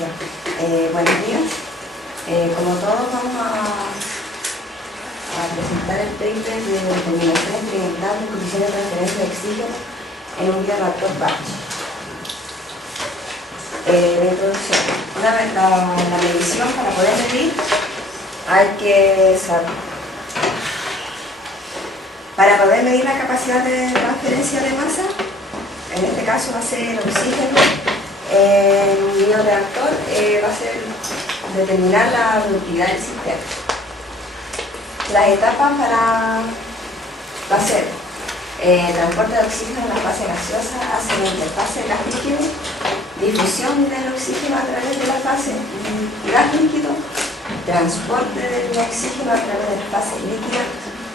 Ya. Buenos días. Como todos vamos a presentar el paper de determinación experimental de condiciones de transferencia de oxígeno en un bioreactor batch. La introducción. La medición para poder medir hay que saber. Para poder medir la capacidad de transferencia de masa, en este caso va a ser el oxígeno, en un bioreactor va a ser determinar la productividad del sistema. Las etapas va a ser transporte de oxígeno en la fase gaseosa hacia la interfase gas-líquido, difusión del oxígeno a través de la fase gas-líquido, transporte del oxígeno a través de la fase líquida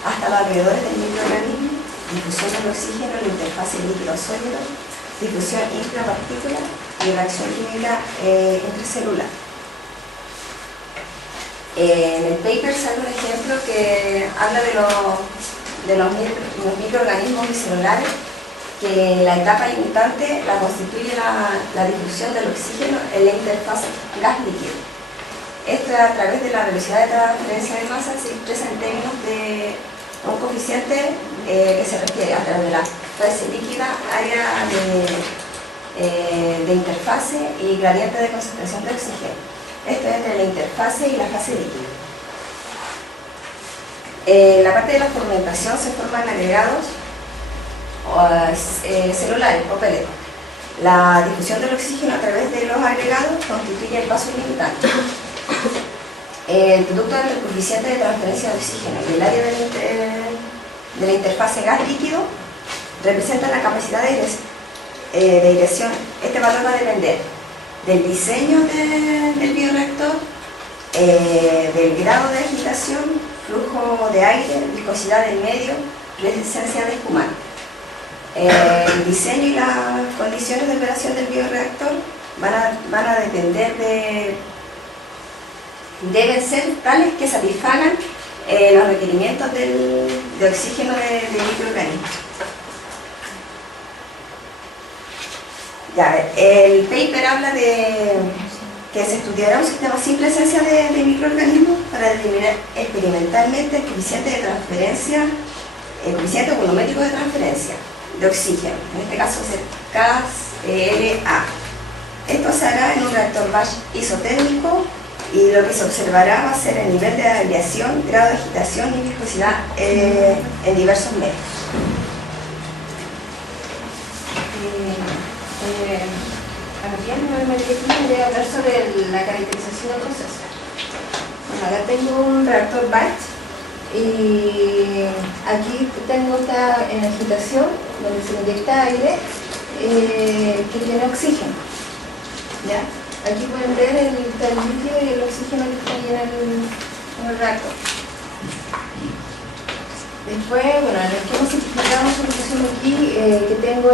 hasta los alrededores del microorganismo, difusión del oxígeno en la interfase líquido-sólido, difusión intrapartícula y reacción química intracelular. En el paper sale un ejemplo que habla de los microorganismos bicelulares, que la etapa limitante la constituye la difusión del oxígeno en la interfase gas-líquido. Esto a través de la velocidad de transferencia de masa se expresa en términos de un coeficiente que se refiere a través de la fase líquida, área de interfase y gradiente de concentración de oxígeno. Esto es entre la interfase y la fase líquida. En la parte de la fermentación se forman agregados celulares o peletos. La difusión del oxígeno a través de los agregados constituye el paso limitante. El producto entre el coeficiente de transferencia de oxígeno y el área de la interfase gas-líquido representa la capacidad de dirección. Este valor va a depender del diseño del bioreactor, del grado de agitación, flujo de aire, viscosidad del medio, presencia de espumante. El diseño y las condiciones de operación del bioreactor van a depender deben ser tales que satisfagan los requerimientos de oxígeno de microorganismos. Ya, el paper habla de que se estudiará un sistema sin presencia de microorganismos para determinar experimentalmente el coeficiente de transferencia, el coeficiente volumétrico de transferencia de oxígeno, en este caso es el KLA. Esto se hará en un reactor batch isotérmico y lo que se observará va a ser el nivel de aireación, grado de agitación y viscosidad en diversos medios. También me quería hablar sobre la caracterización del proceso. Bueno, acá tengo un reactor batch y aquí tengo esta en agitación donde se inyecta aire que tiene oxígeno. ¿Ya? Aquí pueden ver el líquido y el oxígeno que está ahí en el reactor. Después, bueno, en el esquema simplificado estamos pusimos aquí que tengo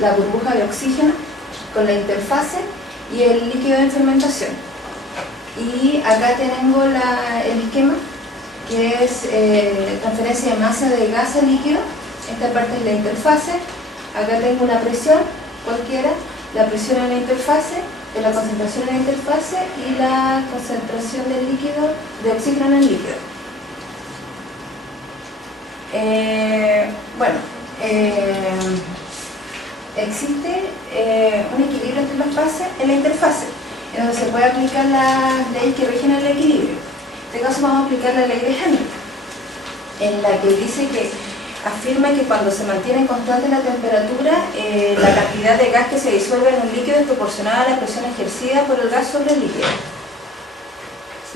la burbuja de oxígeno con la interfase y el líquido en fermentación. Y acá tengo el esquema que es transferencia de masa de gas a líquido. Esta parte es la interfase. Acá tengo una presión cualquiera, la presión en la interfase, la concentración en la interfase y la concentración del líquido, de oxígeno en el líquido. Existe un equilibrio entre las fases en la interfase, en donde se puede aplicar las leyes que rigen el equilibrio. En este caso vamos a aplicar la ley de Henry, en la que dice que afirma que cuando se mantiene constante la temperatura, la cantidad de gas que se disuelve en un líquido es proporcional a la presión ejercida por el gas sobre el líquido.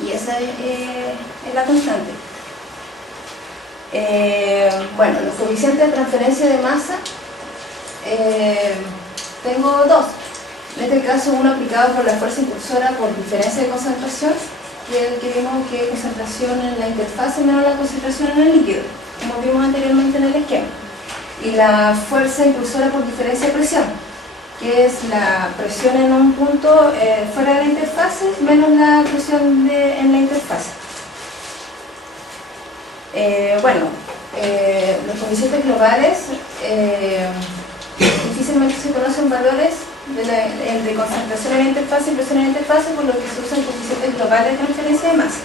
Y esa es la constante. Bueno, los coeficientes de transferencia de masa tengo dos. En este caso, uno aplicado por la fuerza impulsora por diferencia de concentración, que es el que vimos que es concentración en la interfase menos la concentración en el líquido, como vimos anteriormente en el esquema. Y la fuerza impulsora por diferencia de presión, que es la presión en un punto fuera de la interfase menos la presión en la interfase. Los coeficientes globales difícilmente se conocen valores el de concentración en la interfase y presión en la interfase, por lo que se usan coeficientes globales de transferencia de masa.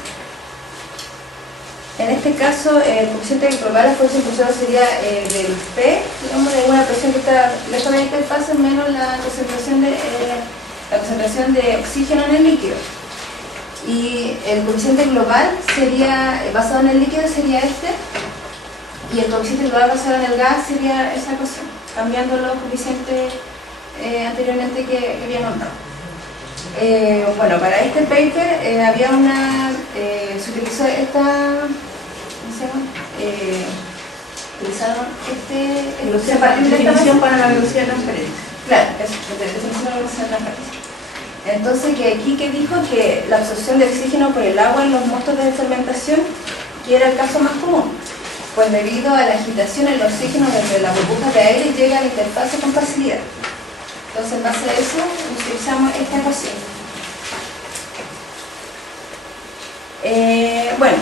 En este caso, el coeficiente global de fuerza impulsora sería del P, digamos, de una presión que está lejos de la interfase menos la concentración de oxígeno en el líquido. Y el coeficiente global sería, basado en el líquido, sería este, y el coeficiente global basado en el gas sería esa ecuación, cambiando los coeficientes anteriormente que había nombrado. Bueno, para este paper se utilizó utilizaron definición para la velocidad de transferencia. Claro, eso, definición de la velocidad de transferencia. Entonces, que aquí que dijo que la absorción de oxígeno por el agua en los mostos de fermentación, que era el caso más común, pues debido a la agitación el oxígeno desde las burbujas de aire llega a la interfase con facilidad. Entonces, en base a eso, utilizamos esta ecuación. Bueno,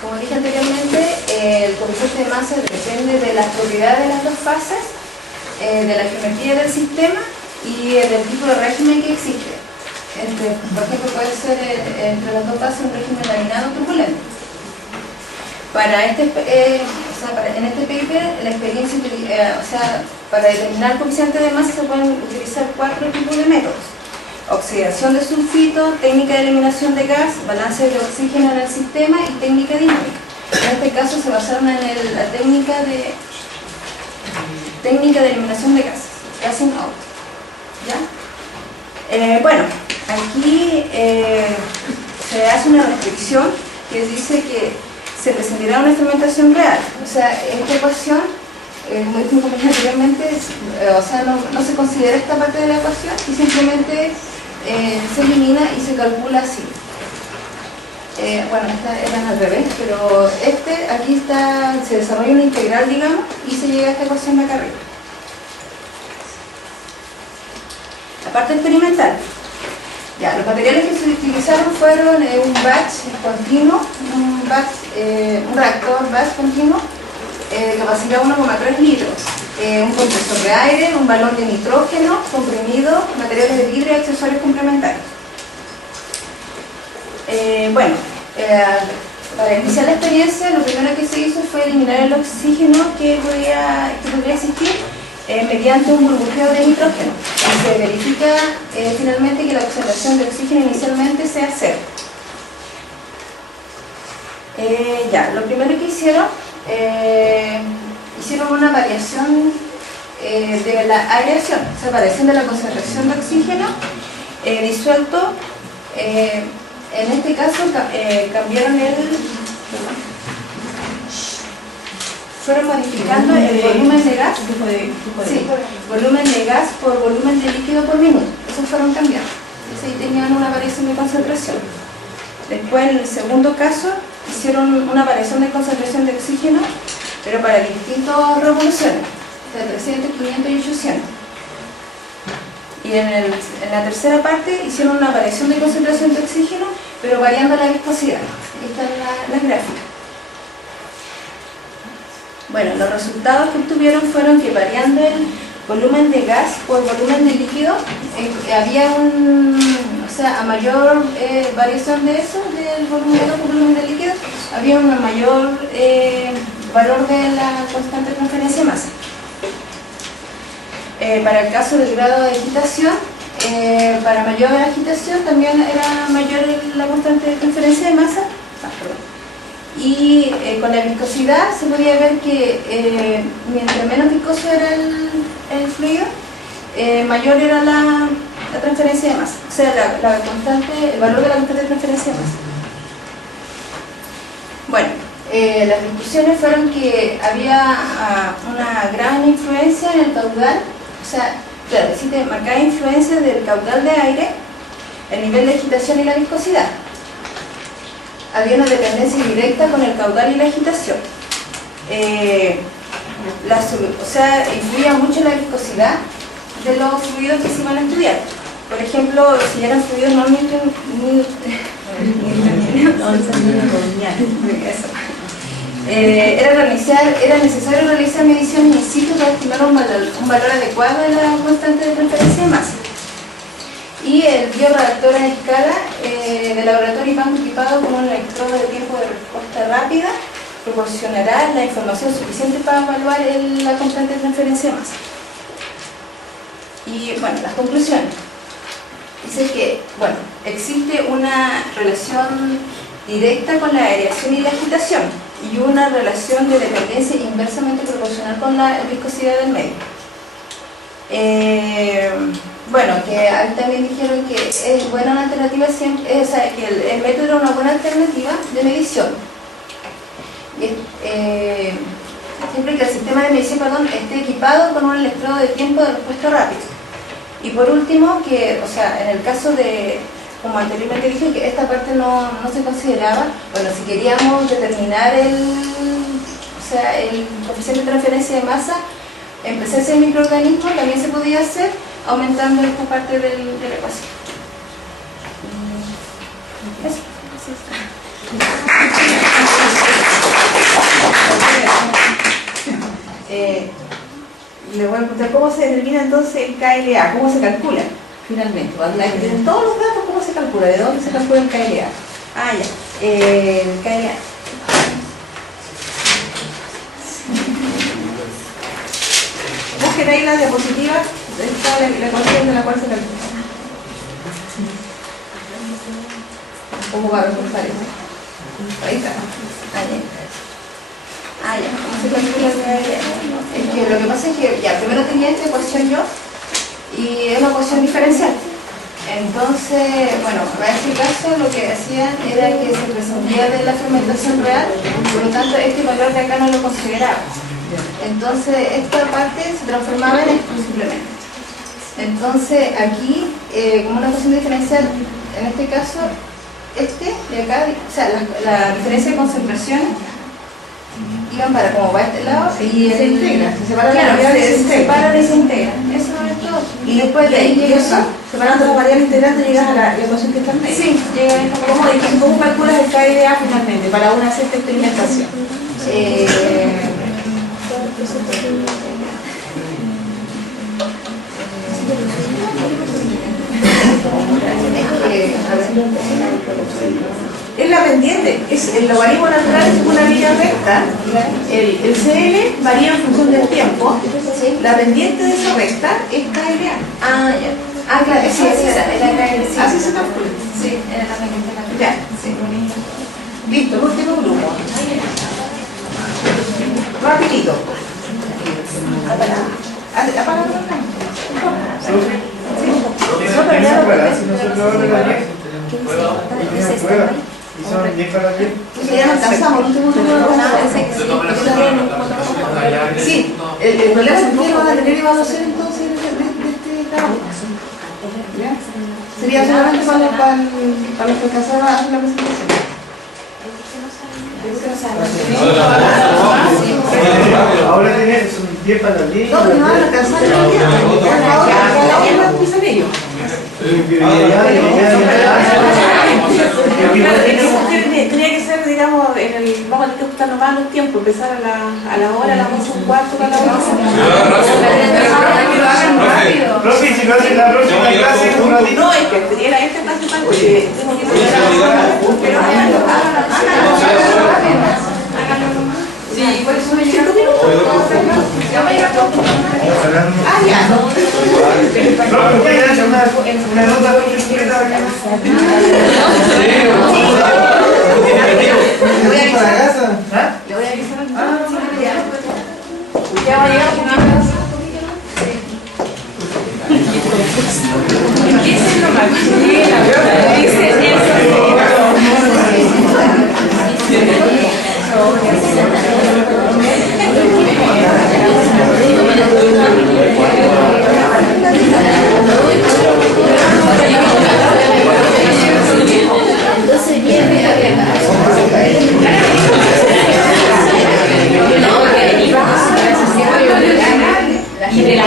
como dije anteriormente, el coeficiente de masa depende de las propiedades de las dos fases, de la geometría del sistema y del tipo de régimen que existe. Por ejemplo, puede ser entre las dos fases un régimen laminado o turbulento. En este paper, la experiencia, para determinar el coeficiente de masa se pueden utilizar 4 tipos de métodos: oxidación de sulfito, técnica de eliminación de gas, balance de oxígeno en el sistema y técnica dinámica. En este caso se basaron en la técnica de eliminación de gases, gassing out. ¿Ya? Bueno, aquí se hace una restricción que dice que se presentará una fermentación real. O sea, esta ecuación, como dije mi compañero anteriormente, no se considera esta parte de la ecuación y simplemente se elimina y se calcula así. Bueno, estas eran al revés, pero aquí se desarrolla una integral, digamos, y se llega a esta ecuación de acá arriba. La parte experimental. Ya, los materiales que se utilizaron fueron un batch continuo, un reactor batch continuo, capacidad 1,3 litros, un compresor de aire, un balón de nitrógeno comprimido, materiales de vidrio y accesorios complementarios. Bueno, para iniciar la experiencia, lo primero que se hizo fue eliminar el oxígeno que podría existir mediante un burbujeo de nitrógeno. Y se verifica finalmente que la concentración de oxígeno inicialmente sea 0. Lo primero que hicieron una variación de la aireación, o sea, variación de la concentración de oxígeno disuelto. En este caso cambiaron fueron modificando el volumen de gas, volumen de gas por volumen de líquido por minuto. Esos fueron cambiando. Entonces ahí tenían una variación de concentración. Después, en el segundo caso, hicieron una variación de concentración de oxígeno, pero para distintas revoluciones, de 300, 500 y 800. Y en la tercera parte hicieron una variación de concentración de oxígeno, pero variando la viscosidad. Esta es la gráfica. Bueno, los resultados que obtuvieron fueron que variando el volumen de gas por volumen de líquido, había a mayor variación de eso, del volumen de gas por volumen de líquido, había un mayor valor de la constante de transferencia de masa. Para el caso del grado de agitación, para mayor agitación también era mayor la constante de transferencia de masa. Y con la viscosidad se podía ver que mientras menos viscoso era el fluido, mayor era la transferencia de masa, o sea, el valor de la constante de transferencia de masa. Bueno, las discusiones fueron que había una gran influencia en el caudal, o sea, claro, existe marcada influencia del caudal de aire, el nivel de agitación y la viscosidad. Había una dependencia directa con el caudal y la agitación. Influía mucho la viscosidad de los fluidos que se iban a estudiar. Por ejemplo, si eran fluidos no era necesario realizar mediciones in situ para estimar un valor adecuado de la constante de transferencia de masa. Y el bioreactor a escala de laboratorio y banco equipado con un electrodo de tiempo de respuesta rápida proporcionará la información suficiente para evaluar la constante de transferencia de masa. Y bueno, las conclusiones. Dice que, bueno, existe una relación directa con la aireación y la agitación y una relación de dependencia inversamente proporcional con la viscosidad del medio. Bueno, que ahí también dijeron que es buena una alternativa siempre, o sea, que el método era una buena alternativa de medición. Siempre que el sistema de medición, esté equipado con un electrodo de tiempo de respuesta rápido. Y por último, que, o sea, en el caso de, como anteriormente dije, que esta parte no se consideraba, bueno, si queríamos determinar el coeficiente de transferencia de masa en presencia de microorganismos, también se podía hacer aumentando esta parte de la ecuación. Eso. Le voy a preguntar cómo se determina entonces el KLA, cómo se calcula finalmente. En todos los datos, ¿cómo se calcula? ¿De dónde se calcula el KLA? Ah, ya. El KLA. Busquen ahí la diapositiva, está la ecuación de la cual se calcula. ¿Cómo va a reforzar eso? Ahí está. Ah, ya, ¿cómo se calcula el KLA? Es que lo que pasa es que, ya, primero tenía esta ecuación yo, y es una ecuación diferencial. Entonces, bueno, en este caso lo que hacían era que se prescindía de la fermentación real, por lo tanto este valor de acá no lo consideraba. Entonces esta parte se transformaba en esto simplemente. Entonces aquí, como una ecuación diferencial, en este caso, y acá, o sea, la diferencia de concentraciones iban para como va a este lado y se integra, se separa claro, la variable se separa y se integra. Eso es todo. Y después de ahí llegas separando las variables integrantes, llegas a la ecuación que está en medio. Sí, llega a esta. ¿Cómo calculas el KLA finalmente para una cierta experimentación? Es la pendiente, el logaritmo natural es una línea recta, el CL varía en función del tiempo, la pendiente de esa recta es KLA. Ah, ya. Ah, claro, sí, era KLA. Así se calcula. Sí, era la pendiente. Ya, sí. Listo, el último grupo. Rapidito. Apaga ¿Y son 10 para 10? Ya no alcanzamos, no tengo sí, el problema es que van a tener evaluación entonces de este trabajo. Sería solamente para los que alcanzaron a hacer la presentación. Ahora tienen 10 para 10. No, pero no van a alcanzar el día. Cada uno empiezan ellos. Tenía que ser, digamos, vamos a tener que ajustarnos más los tiempos, empezar a la hora, a las 8:15 cada uno. Profe, si lo hacen la próxima clase, un ratito. No, es que era esta clase para que tengo que poner pero háganlo. Sí, por eso me llegan 5 minutos. Ya me llegan 5 minutos. Ah, ya. No, pero hacer una nota muy discreta. Le voy a avisar. ¿Para casa? ¿Ah? Le voy a avisar al ya va a llegar un poquito. Dicen nomás. Dicen Entonces viene y de la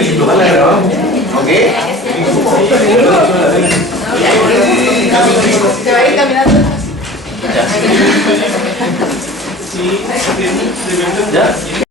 y total la grabamos. ¿Ok? Se va a ir caminando. Ya.